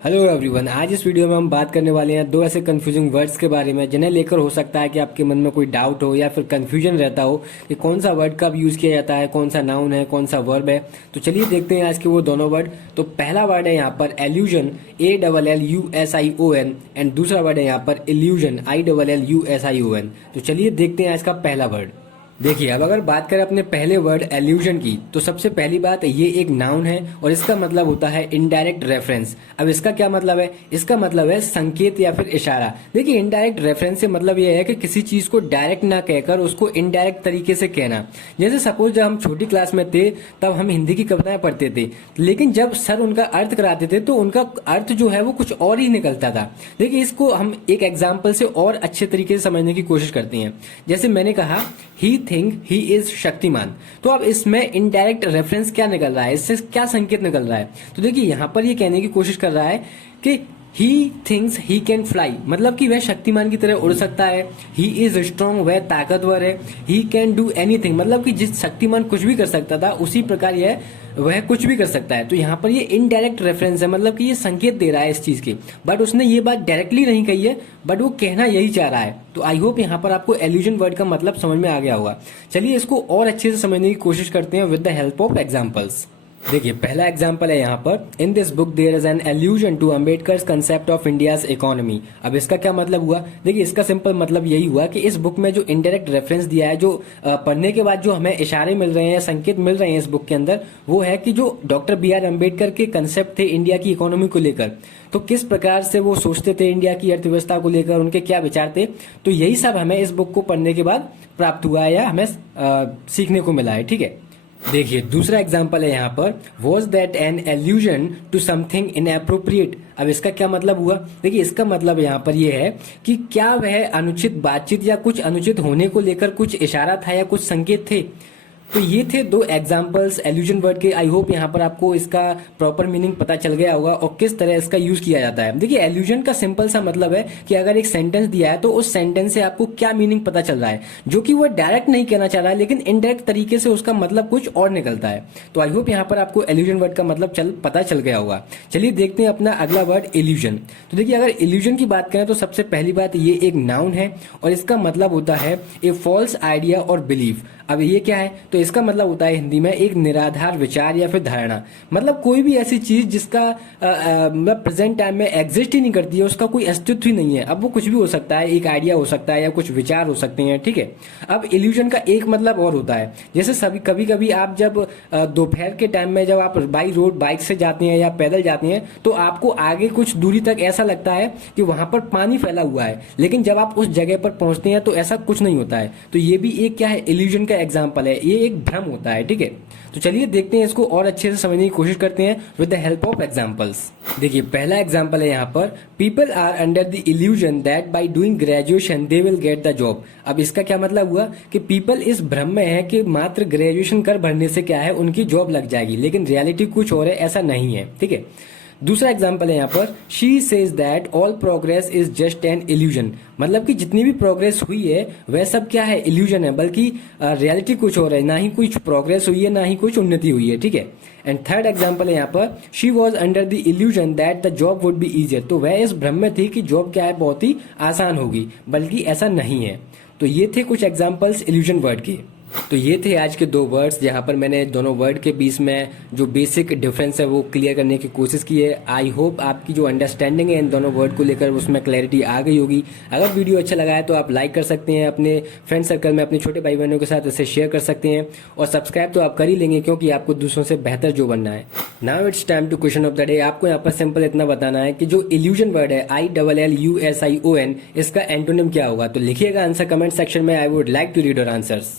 Hello everyone, आज इस video में हम बात करने वाले हैं दो ऐसे कंफ्यूजिंग वर्ड्स के बारे में जिन्हें लेकर हो सकता है कि आपके मन में कोई डाउट हो या फिर कंफ्यूजन रहता हो कि कौन सा वर्ड कब यूज किया जाता है, कौन सा नाउन है, कौन सा वर्ब है। तो चलिए देखते हैं आज के वो दोनों वर्ड। तो पहला वर्ड है यहाँ पर एल्यूजन, ALLUSION, एंड दूसरा वर्ड है यहाँ पर इल्यूजन, ILLUSION। तो चलिए देखते हैं आज का पहला वर्ड। देखिए, अब अगर बात करें अपने पहले वर्ड एल्यूजन की, तो सबसे पहली बात ये एक नाउन है और इसका मतलब होता है इनडायरेक्ट रेफरेंस। अब इसका क्या मतलब है? इसका मतलब है संकेत या फिर इशारा। देखिए, इनडायरेक्ट रेफरेंस से मतलब ये है कि किसी चीज को डायरेक्ट ना कहकर उसको इनडायरेक्ट तरीके से कहना। जैसे सपोज जब हम छोटी क्लास में थे तब हम हिंदी की कविताएं पढ़ते थे, लेकिन जब सर उनका अर्थ कराते थे तो उनका अर्थ जो है वो कुछ और ही निकलता था। देखिए, इसको हम एक एग्जाम्पल से और अच्छे तरीके से समझने की कोशिश करते हैं। जैसे मैंने कहा ही थिंक ही इज शक्तिमान, तो अब इसमें इनडायरेक्ट रेफरेंस क्या निकल रहा है, इससे क्या संकेत निकल रहा है? तो देखिए, यहां पर ये कहने की कोशिश कर रहा है कि he thinks he can fly, मतलब कि वह शक्तिमान की तरह उड़ सकता है। ही इज स्ट्रॉन्ग, वह ताकतवर है। ही कैन डू एनीथिंग, मतलब कि जिस शक्तिमान कुछ भी कर सकता था उसी प्रकार यह वह कुछ भी कर सकता है। तो यहाँ पर ये इनडायरेक्ट रेफरेंस है, मतलब कि ये संकेत दे रहा है इस चीज की, बट उसने ये बात डायरेक्टली नहीं कही है, बट वो कहना यही चाह रहा है। तो आई होप यहाँ पर आपको एल्यूजन वर्ड का मतलब समझ में आ गया होगा। चलिए इसको और अच्छे से समझने की कोशिश करते हैं with the help of examples. देखिए, पहला एग्जाम्पल है यहाँ पर, in this book there is an allusion to Ambedkar's concept of India's economy. अब इसका क्या मतलब हुआ? देखिए, इसका सिंपल मतलब यही हुआ कि इस बुक में जो इनडायरेक्ट रेफरेंस दिया है, जो पढ़ने के बाद जो हमें इशारे मिल रहे हैं, संकेत मिल रहे हैं इस बुक के अंदर, वो है कि जो डॉक्टर BR अम्बेडकर के कंसेप्ट थे इंडिया की इकोनॉमी को लेकर, तो किस प्रकार से वो सोचते थे इंडिया की अर्थव्यवस्था को लेकर, उनके क्या विचार थे। तो यही सब हमें इस बुक को पढ़ने के बाद प्राप्त हुआ है या हमें सीखने को मिला है। ठीक है, देखिए दूसरा एग्जाम्पल है यहाँ पर, was that an allusion to something inappropriate. अब इसका क्या मतलब हुआ? देखिए, इसका मतलब यहाँ पर यह है कि क्या वह अनुचित बातचीत या कुछ अनुचित होने को लेकर कुछ इशारा था या कुछ संकेत थे। तो ये थे दो एग्जाम्पल्स एल्यूजन वर्ड के। आई होप यहाँ पर आपको इसका प्रॉपर मीनिंग पता चल गया होगा और किस तरह इसका यूज किया जाता है। देखिए, एल्यूजन का सिंपल सा मतलब है कि अगर एक सेंटेंस दिया है तो उस सेंटेंस से आपको क्या मीनिंग पता चल रहा है, जो कि वो डायरेक्ट नहीं कहना चाह रहा है, लेकिन इनडायरेक्ट तरीके से उसका मतलब कुछ और निकलता है। तो आई होप यहाँ पर आपको एल्यूजन वर्ड का मतलब पता चल गया होगा। चलिए देखते हैं अपना अगला वर्ड इल्यूजन। तो देखिए, अगर इल्यूजन की बात करें तो सबसे पहली बात, ये एक नाउन है और इसका मतलब होता है ए फॉल्स आइडिया और बिलीफ। अब ये क्या है? तो इसका मतलब होता है हिंदी में एक निराधार विचार या फिर धारणा, मतलब कोई भी ऐसी चीज जिसका प्रेजेंट टाइम में एग्जिस्ट ही नहीं करती है, उसका कोई अस्तित्व ही नहीं है। अब वो कुछ भी हो सकता है, एक आइडिया हो सकता है या कुछ विचार हो सकते हैं। ठीक है, अब इल्यूजन का एक मतलब और होता है, जैसे कभी कभी आप जब दोपहर के टाइम में जब आप बाई रोड बाइक से जाते हैं या पैदल जाते हैं, तो आपको आगे कुछ दूरी तक ऐसा लगता है कि वहां पर पानी फैला हुआ है, लेकिन जब आप उस जगह पर पहुंचते हैं तो ऐसा कुछ नहीं होता है। तो ये भी एक क्या है, इल्यूजन का एग्जाम्पल है, ये एक भ्रम होता है। ठीक है, तो चलिए देखते हैं इसको और अच्छे से समझने की कोशिश करते हैं with the help of examples. देखिए, पहला एग्जांपल है यहाँ पर, people are under the illusion that by doing graduation they will get the job. अब इसका क्या मतलब हुआ कि पीपल इस भ्रम में है कि मात्र ग्रेजुएशन कर भरने से क्या है, उनकी जॉब लग जाएगी, लेकिन रियलिटी कुछ और है, ऐसा नहीं है। ठीक है, दूसरा एग्जाम्पल है यहाँ पर, she says that all progress is just an illusion. मतलब कि जितनी भी प्रोग्रेस हुई है वह सब क्या है, इल्यूजन है, बल्कि रियलिटी कुछ और है, ना ही कुछ प्रोग्रेस हुई है ना ही कुछ उन्नति हुई है। ठीक है, एंड थर्ड एग्जाम्पल है यहाँ पर, she was under the illusion that the job would be easier. तो वह इस भ्रम में थी कि जॉब क्या है, बहुत ही आसान होगी, बल्कि ऐसा नहीं है। तो ये थे कुछ एग्जाम्पल्स इल्यूजन वर्ड के। तो ये थे आज के दो वर्ड्स, जहां पर मैंने दोनों वर्ड के बीच में जो बेसिक डिफरेंस है वो क्लियर करने की कोशिश की है। आई होप आपकी जो अंडरस्टैंडिंग है इन दोनों वर्ड को लेकर उसमें क्लैरिटी आ गई होगी। अगर वीडियो अच्छा लगा है तो आप लाइक कर सकते हैं, अपने फ्रेंड सर्कल में अपने छोटे भाई बहनों के साथ इसे शेयर कर सकते हैं, और सब्सक्राइब तो आप कर ही लेंगे क्योंकि आपको दूसरों से बेहतर जो बनना है। Now it's time to question of the day. आपको यहाँ पर सिंपल इतना बताना है कि जो इल्यूजन वर्ड है ILLUSION, इसका एंटोनिम क्या होगा। तो लिखिएगा आंसर कमेंट सेक्शन में, I would like to read your answers.